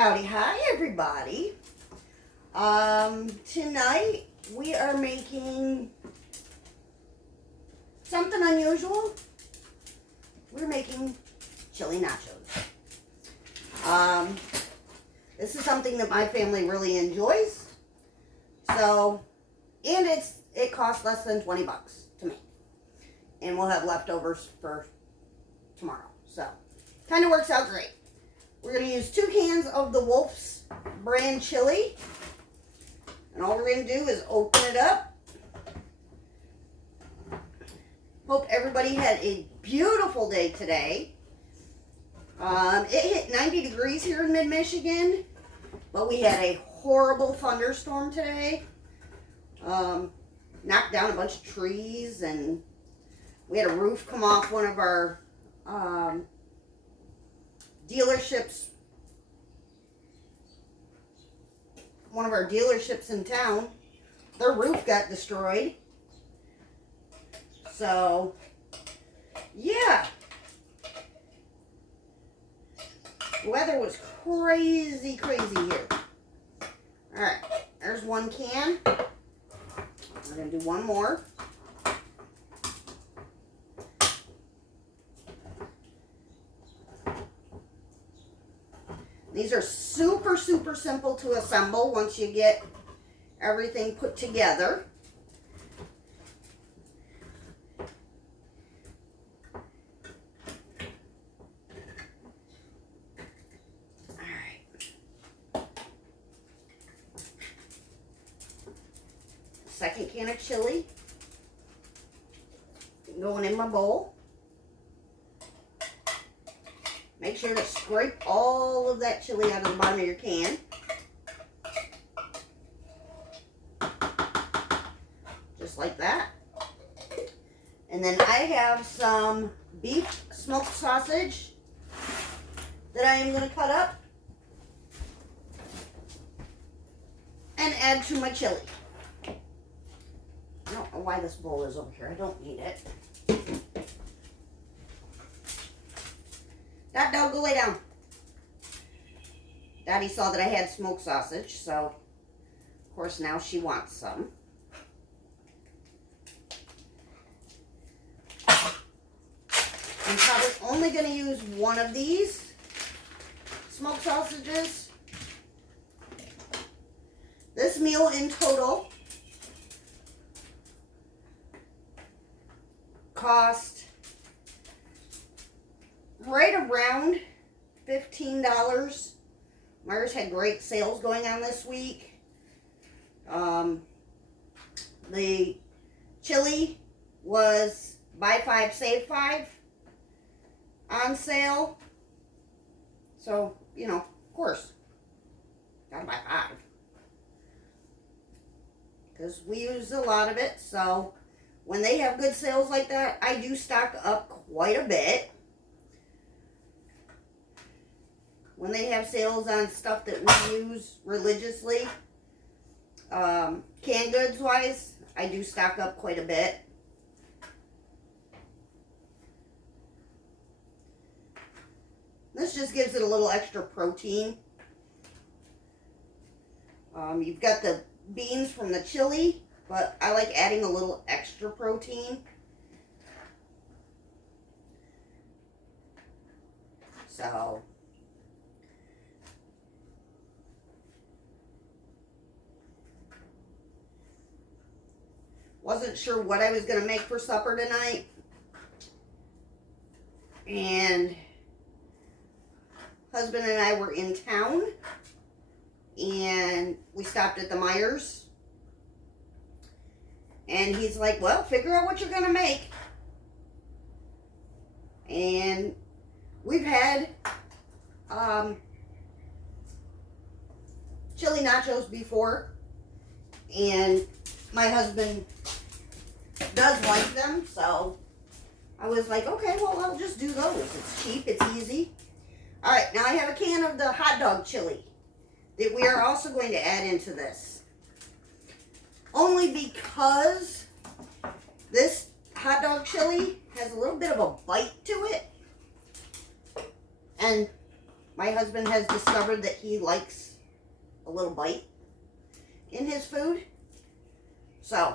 Howdy, hi everybody. Tonight we are making something unusual. We're making chili nachos. This is something that my family really enjoys. So, and it costs less than 20 bucks to make. And we'll have leftovers for tomorrow. So, kind of works out great. We're going to use 2 cans of the Wolf's brand chili. And all we're going to do is open it up. Hope everybody had a beautiful day today. It hit 90 degrees here in mid-Michigan. But we had a horrible thunderstorm today. Knocked down a bunch of trees. And we had a roof come off one of our dealerships in town. Their roof got destroyed. So, yeah. The weather was crazy here. Alright, there's 1 can. We're going to do 1 more. These are super simple to assemble once you get everything put together. Alright. Second can of chili going in my bowl. Make sure to scrape all of that chili out of the bottom of your can. Just like that. And then I have some beef smoked sausage that I am going to cut up and add to my chili. I don't know why this bowl is over here. I don't need it. That dog, go lay down. Daddy saw that I had smoked sausage, so of course now she wants some. I'm probably only going to use 1 of these smoked sausages. This meal in total cost right around $15. Meijer's had great sales going on this week. The chili was buy 5 save 5 on sale. So, you know, of course, gotta buy 5 because we use a lot of it. So when they have good sales like that, I do stock up quite a bit. When they have sales on stuff that we use religiously, canned goods wise, I do stock up quite a bit. This just gives it a little extra protein. You've got the beans from the chili, but I like adding a little extra protein. So, wasn't sure what I was going to make for supper tonight. And husband and I were in town. And we stopped at the Meijers. And he's like, well, figure out what you're going to make. And we've had chili nachos before. And my husband does like them, so I was like, okay, well, I'll just do those. It's cheap, it's easy. All right, now I have a can of the hot dog chili that we are also going to add into this. Only because this hot dog chili has a little bit of a bite to it. And My husband has discovered that he likes a little bite in his food. So,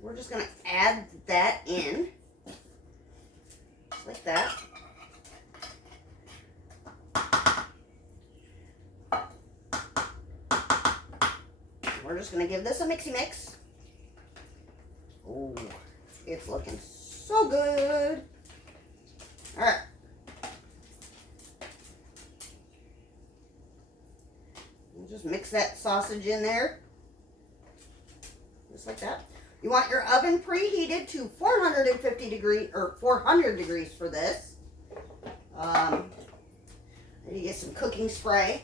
we're just going to add that in. Just like that. We're just going to give this a mixy mix. Oh, it's looking so good. All right. We'll just mix that sausage in there. Just like that. You want your oven preheated to 450 degrees or 400 degrees for this. You get some cooking spray.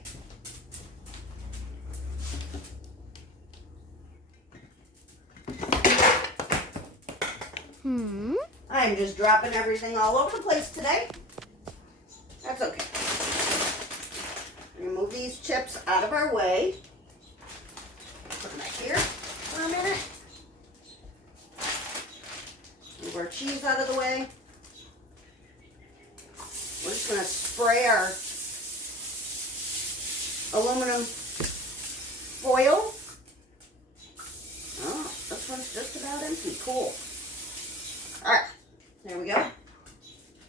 I'm just dropping everything all over the place today. That's okay. Remove these chips out of our way. Put them back here for a minute. Move our cheese out of the way. We're just going to spray our aluminum foil. Oh, this one's just about empty. Cool. All right, there we go.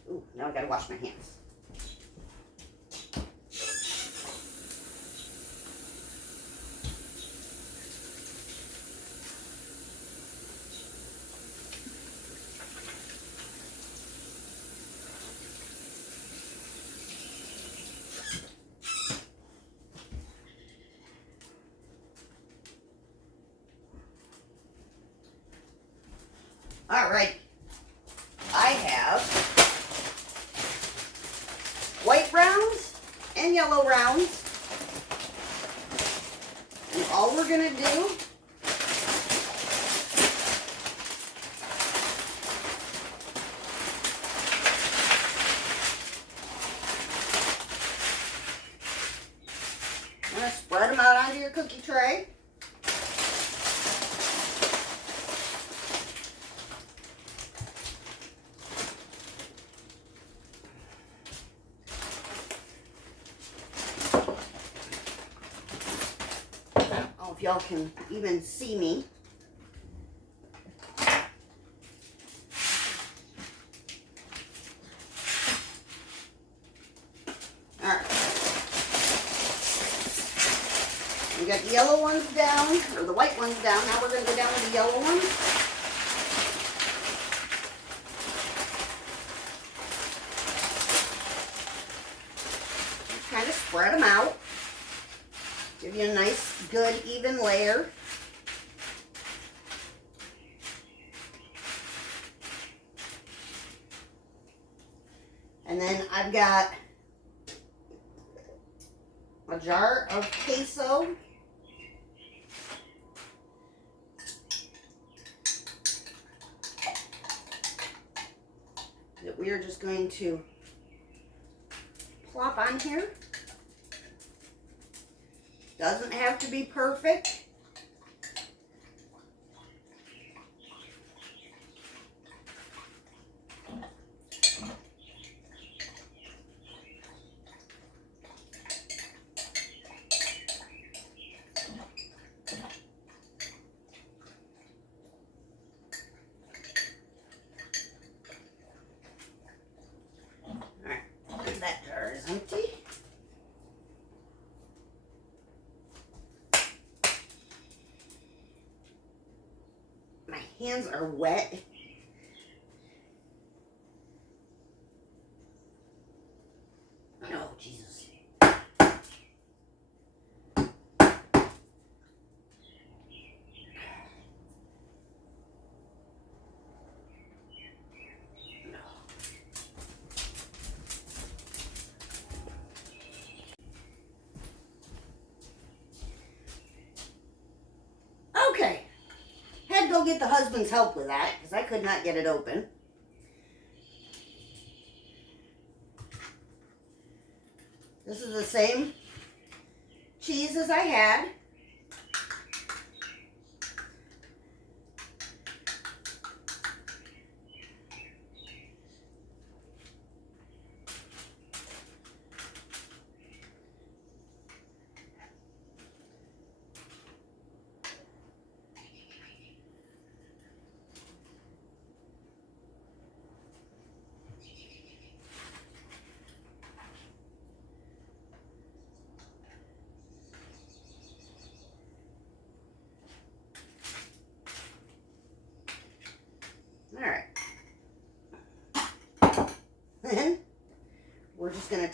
Ooh, now I gotta wash my hands. All right. I have white rounds and yellow rounds. And all we're going to do I'm going to spread them out onto your cookie tray. If y'all can even see me. All right. We got the yellow ones down, or the white ones down. Now we're going to go down to the yellow ones. Just kind of spread them out. Give you a nice, good, even layer. And then I've got a jar of queso. That we are just going to plop on here. Doesn't have to be perfect. All right, that jar is empty. Hands are wet. Oh, Jesus. Okay. Had to go get the husband's help with that because I could not get it open. This is the same cheese as I had.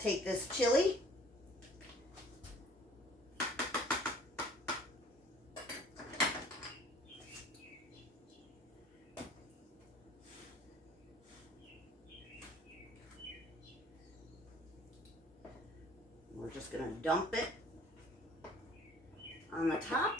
to take this chili. We're just going to dump it on the top.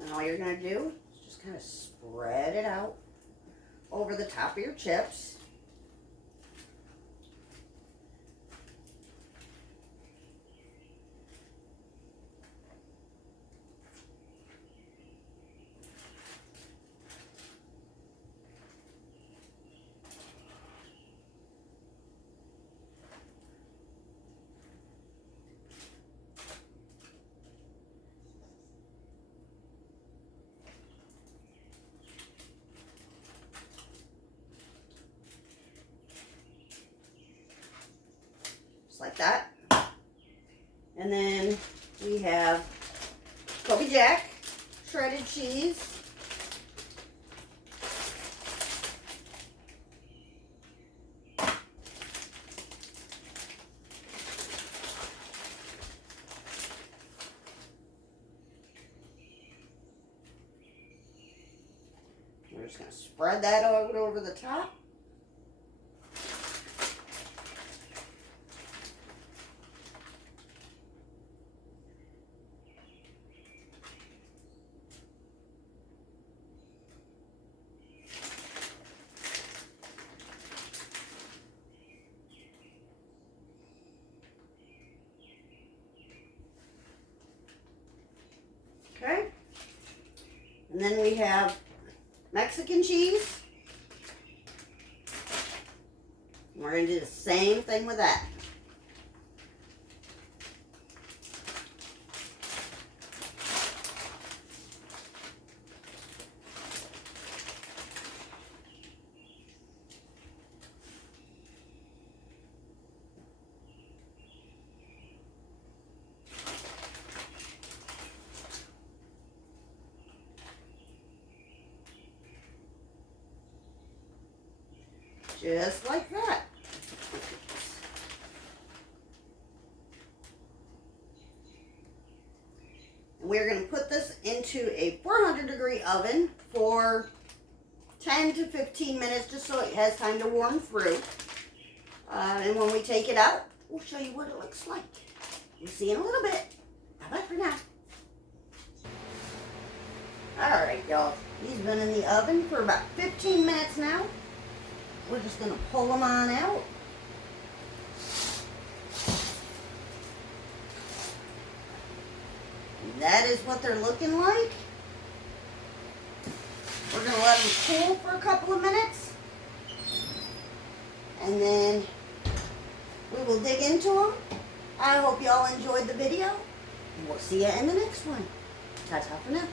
And all you're going to do is just kind of spread it out over the top of your chips. Like that. And then we have Kobe Jack shredded cheese. We're just going to spread that over the top. Okay, and then we have Mexican cheese. We're going to do the same thing with that. Just like that. And we're going to put this into a 400-degree oven for 10 to 15 minutes just so it has time to warm through. And when we take it out, we'll show you what it looks like. We'll see in a little bit. Bye-bye for now. Alright, y'all. These have been in the oven for about 15 minutes now. We're just going to pull them on out. And that is what they're looking like. We're going to let them cool for a couple of minutes. And then we will dig into them. I hope y'all enjoyed the video. And we'll see you in the next one. Ta-ta for now.